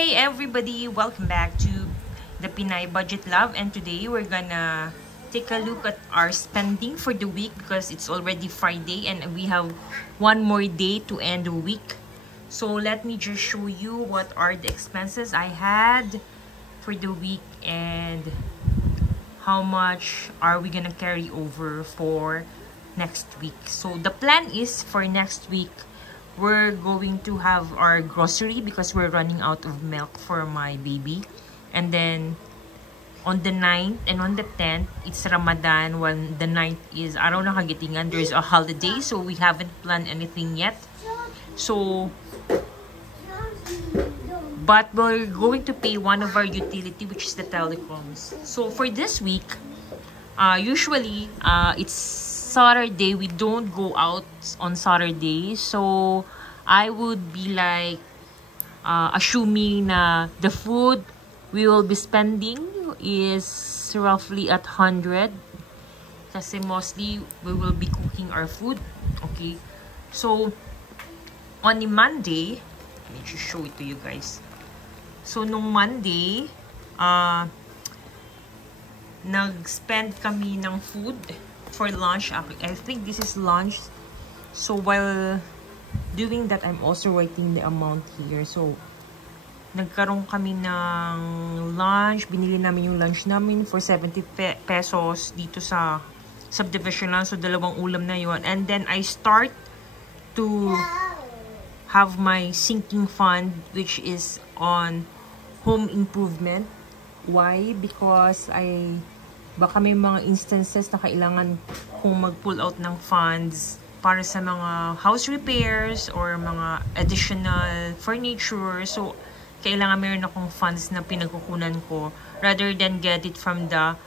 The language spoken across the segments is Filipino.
Hey everybody, welcome back to the Pinay Budget Love, and today we're gonna take a look at our spending for the week because it's already Friday and we have one more day to end the week. So let me just show you what are the expenses I had for the week and how much are we gonna carry over for next week. So the plan is for next week we're going to have our grocery because we're running out of milk for my baby. And then on the 9th and on the 10th, it's Ramadan. When the 9th is Araw ng Kagitingan, there's a holiday. So we haven't planned anything yet. So, but we're going to pay one of our utility, which is the telecoms. So for this week, usually it's Saturday. We don't go out on Saturday, so I would be like assuming na the food we will be spending is roughly at 100 kasi mostly we will be cooking our food. Okay, so on the Monday, let me just show it to you guys. So nung Monday, nag-spend kami ng food for lunch. I think this is lunch. So while doing that, I'm also writing the amount here. So nagkaroon kami ng lunch. Binili namin yung lunch namin for 70 pesos dito sa subdivision lang. So dalawang ulam na yun. And then I start to have my sinking fund, which is on home improvement. Why? Because baka may mga instances na kailangan kong mag-pull out ng funds para sa mga house repairs or mga additional furniture. So, kailangan meron akong funds na pinagkukunan ko rather than get it from the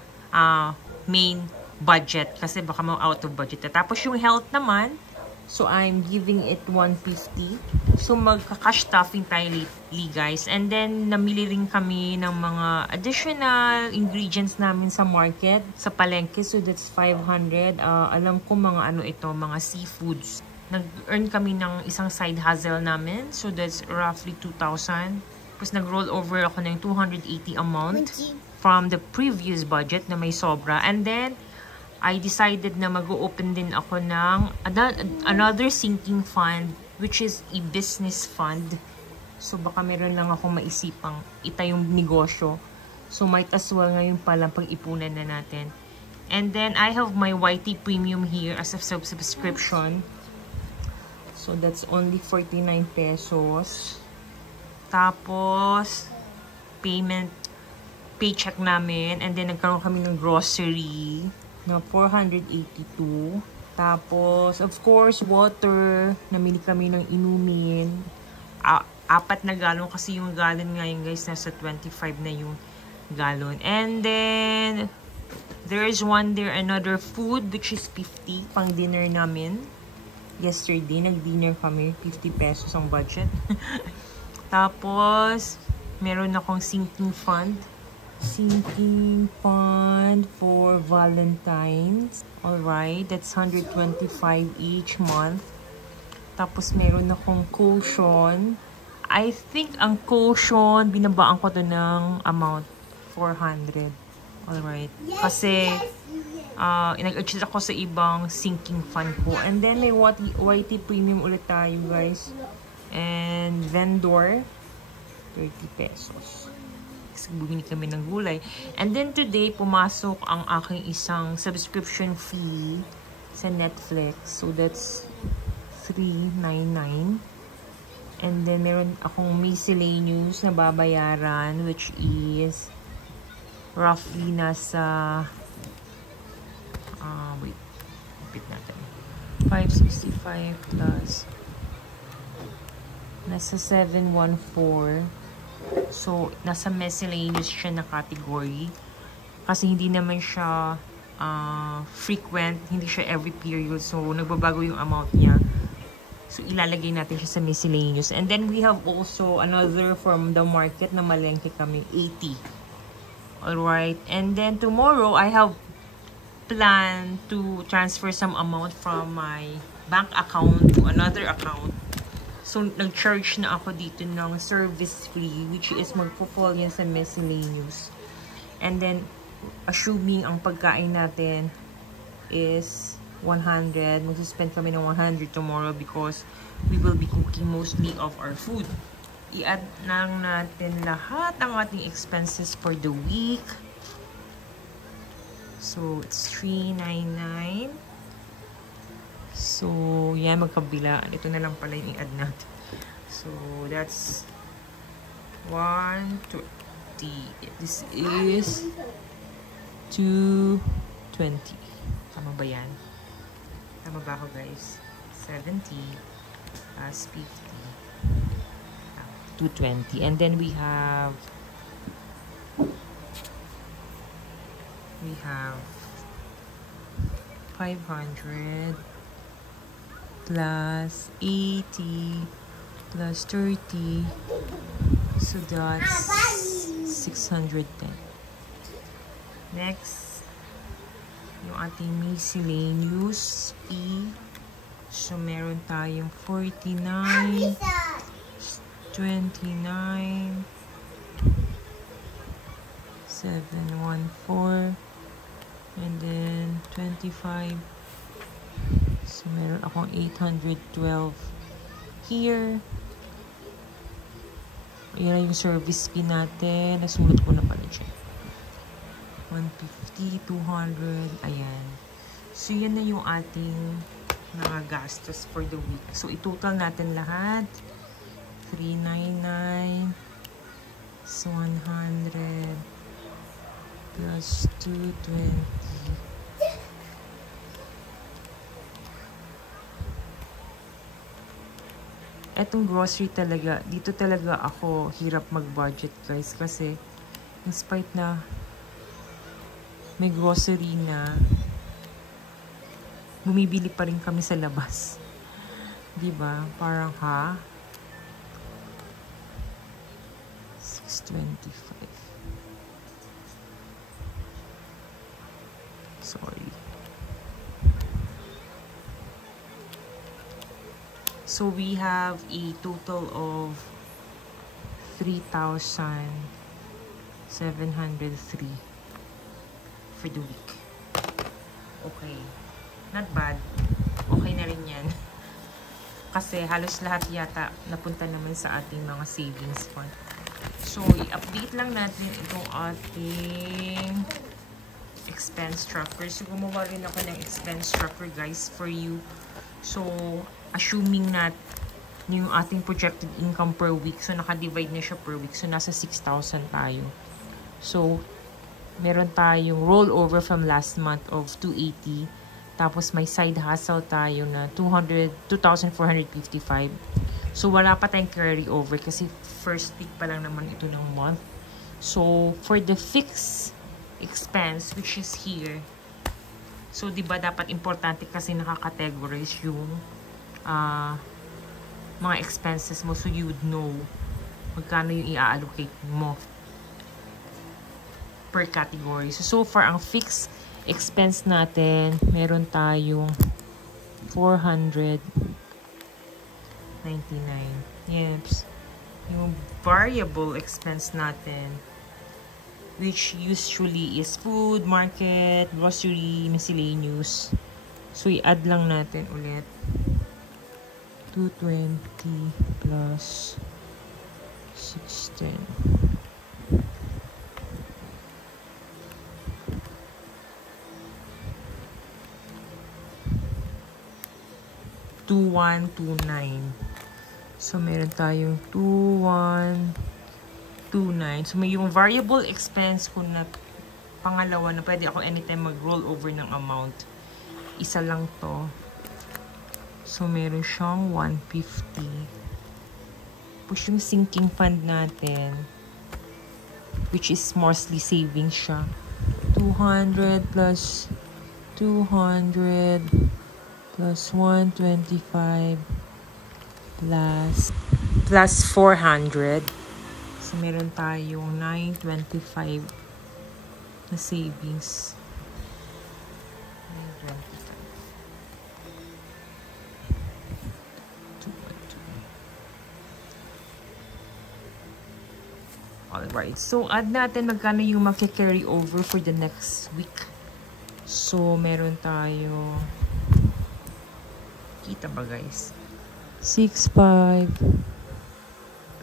main budget kasi baka out of budget. Tapos yung health naman, so I'm giving it 150. So magka-cash stuffing tayo lately, guys. And then namili rin kami ng mga additional ingredients namin sa market, sa palengke. So that's 500. Alam ko mga mga seafoods. Nag-earn kami ng isang side hustle namin. So that's roughly 2,000. Tapos nag-roll over ako ng 280 amount from the previous budget na may sobra. And then I decided na mag-open din ako ng another sinking fund, which is a business fund. So baka meron lang ako maisipang itayong negosyo. So might as well ngayon palang pag-ipunan na natin. And then I have my YT Premium here as a subscription. So that's only 49 pesos. Tapos paycheck namin. And then nagkaroon kami ng grocery na 482. Tapos, of course, water. Namili kami ng inumin. 4 na galon kasi yung galon ngayon, guys, nasa 25 na yung galon. And then, there's another food, which is 50, pang dinner namin. Yesterday, nag-dinner kami. 50 pesos ang budget. Tapos, meron akong sinking fund for Valentine's. Alright, that's 125 each month. Tapos meron akong caution. I think ang caution, binabaan ko to ng amount 400. Alright. Kasi nag-adjust ako sa ibang sinking fund ko. And then may YT Premium ulit tayo, guys. And vendor 30 pesos. Bumili kami ng gulay. And then today, pumasok ang aking isang subscription fee sa Netflix. So that's 399. And then meron akong miscellaneous na babayaran, which is roughly nasa wait, repeat natin. 565 plus nasa 714. So, nasa miscellaneous siya na category. Kasi hindi naman siya frequent. Hindi siya every period. So, nagbabago yung amount niya. So, ilalagay natin siya sa miscellaneous. And then, we have also another from the market na malengke kami, 80. Alright. And then, tomorrow, I have planned to transfer some amount from my bank account to another account. So, nag-charge na ako dito ng service fee, which is magpo-fall yan sa miscellaneous. And then, assuming ang pagkain natin is 100, mag-spend kami ng 100 tomorrow because we will be cooking mostly of our food. I-add lang natin lahat ng ating expenses for the week. So, it's 399. So, yan, magkabilaan. Ito na lang pala yung i-add natin. So, that's 120. This is 220. Tama ba yan? Tama ba ako, guys? 70 plus 50. 220. And then we have 500 plus 80 plus 30. So that's 610. Next, yung ating miscellaneous fee. So meron tayong 49, 29, 714, and then 25. So meron akong 812 here. Ayan yung service fee natin. Nasulat ko na pala siya. 150, 200, ayan. So yan na yung ating mga gastos for the week. So i-total natin lahat. 399 is 100 plus 220. Etong grocery talaga, dito talaga ako hirap mag-budget, guys, kasi in spite na may grocery na, bumibili pa rin kami sa labas. Diba? Parang ha? 625. Sorry. So we have a total of 3,703 for the week. Okay. Not bad. Okay na rin yan. Kasi halos lahat yata napunta naman sa ating mga savings fund. So, i-update lang natin itong ating expense tracker. So, gumawa rin ako ng expense tracker, guys, for you. So, assuming na yung ating projected income per week, so naka-divide na siya per week. So, nasa 6,000 tayo. So, meron tayong rollover from last month of 280. Tapos, may side hustle tayo na 2,455. So, wala pa tayong carry over kasi first week pa lang naman ito ng month. So, for the fixed expense, which is here, so, diba dapat importante kasi nakakategorize yung mga expenses mo so you would know magkano yung i-allocate mo per category. So far, ang fixed expense natin, meron tayong 499. Yes. Yung variable expense natin, which usually is food, market, grocery, miscellaneous. So, i-add lang natin ulit. 220 plus 610. So, meron tayong 2129. So, may yung variable expense ko na pangalawa na pwede ako anytime mag-roll over ng amount. Isa lang to. So, meron siyang 150. Tapos yung sinking fund natin, which is mostly savings siya. 200 plus 200 plus 125 plus 400. So, meron tayong 925 na savings. 925. Alright, so add natin magkano yung maki-carry over for the next week. So, meron tayo, kita ba guys? 6.5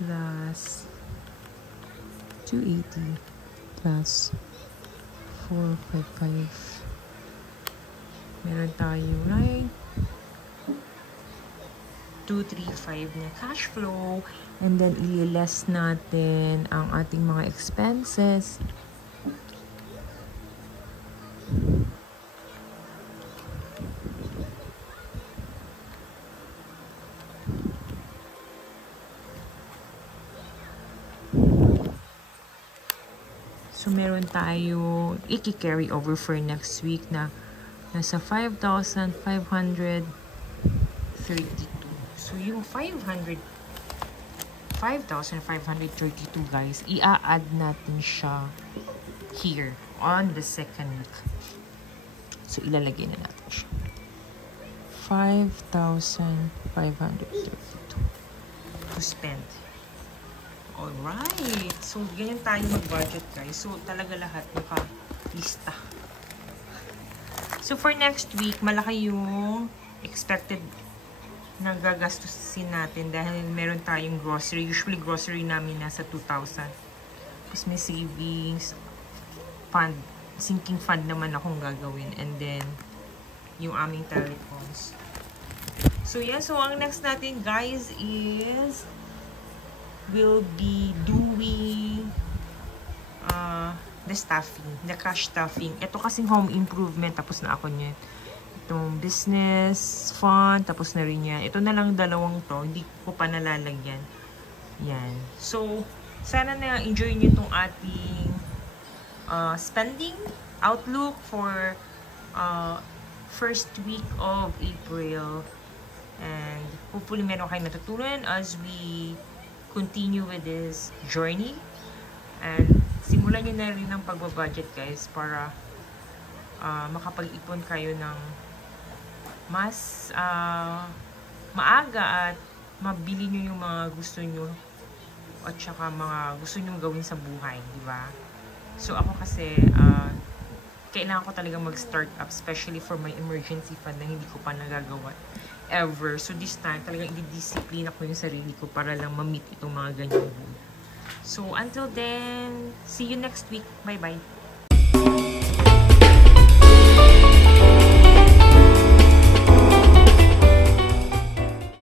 plus 280 plus 455. Meron tayo, right? 235 na cash flow. And then, ili-less natin ang ating mga expenses. So, meron tayo i-carry over for next week na nasa 5,532. So, yung 5,532 guys, i-add natin siya here on the second week. So, ilalagay na natin siya. 5,532 to spend. Alright. So, ganyan tayo mag-budget guys. So, talaga lahat naka-lista. So, for next week, malaki yung expected na gagastusin natin dahil meron tayong grocery. Usually, grocery namin nasa 2,000. Tapos, may savings, fund, sinking fund naman akong gagawin. And then, yung aming telephones. So, yeah. So, ang next natin, guys, is we'll be doing the stuffing, the cash stuffing. Ito kasing home improvement, tapos na ako niyan. Itong business fund, tapos na rin yan. Ito na lang dalawang to, hindi ko pa nalalagyan. Yan. So, sana na-enjoy nyo itong ating spending outlook for first week of April. And hopefully meron kayong natutunan as we continue with this journey. And simulan nyo na rin ang pagbabudget guys para makapag-ipon kayo ng mas maaga at mabili nyo yung mga gusto nyo at saka mga gusto nyo gawin sa buhay, di ba? So ako kasi kailangan ko talaga mag-start up, especially for my emergency fund na hindi ko pa nagagawa ever. So this time, talagang i-discipline ako yung sarili ko para lang ma-meet itong mga ganyan. So until then, see you next week. Bye-bye.